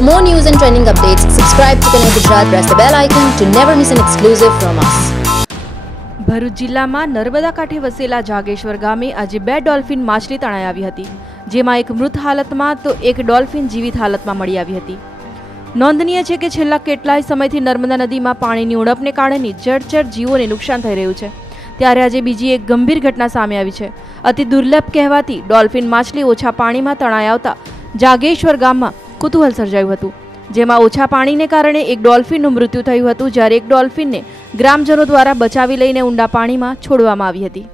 For more news and trending updates, subscribe to Connect Gujarat, press the bell icon to never miss an exclusive from us. Bharuch જિલ્લામાં નર્મદા કાંઠે વસેલા જાગેશ્વર ગામે આજે 2 dolphin માછલી તણાઈ આવી હતી, જેમાં એક મૃત હાલતમાં તો એક ડોલ્ફિન જીવિત હાલતમાં મળી આવી હતી. નોંધનીય છે કે છેલ્લા કેટલાય સમયથી નર્મદા નદીમાં પાણીની ઉણપને કારણે જળચર જીવોને નુકસાન થઈ રહ્યું છે, ત્યારે આજે બીજી એક ગંભીર ઘટના સામે આવી છે. અતિ દુર્લભ કહેવાતી ડોલ્ફિન માછલી ઓછા પાણીમાં તણાઈ આવતા જાગેશ્વર ગામમાં કુતૂહલ સર્જાયું હતું, જેમાં ઓછા પાણીને કારણે એક ડોલ્ફિનનું મૃત્યુ થયું હતું, જ્યારે એક ડોલ્ફિનને ગ્રામજનો દ્વારા બચાવી લઈને ઊંડા પાણીમાં છોડવામાં આવી હતી.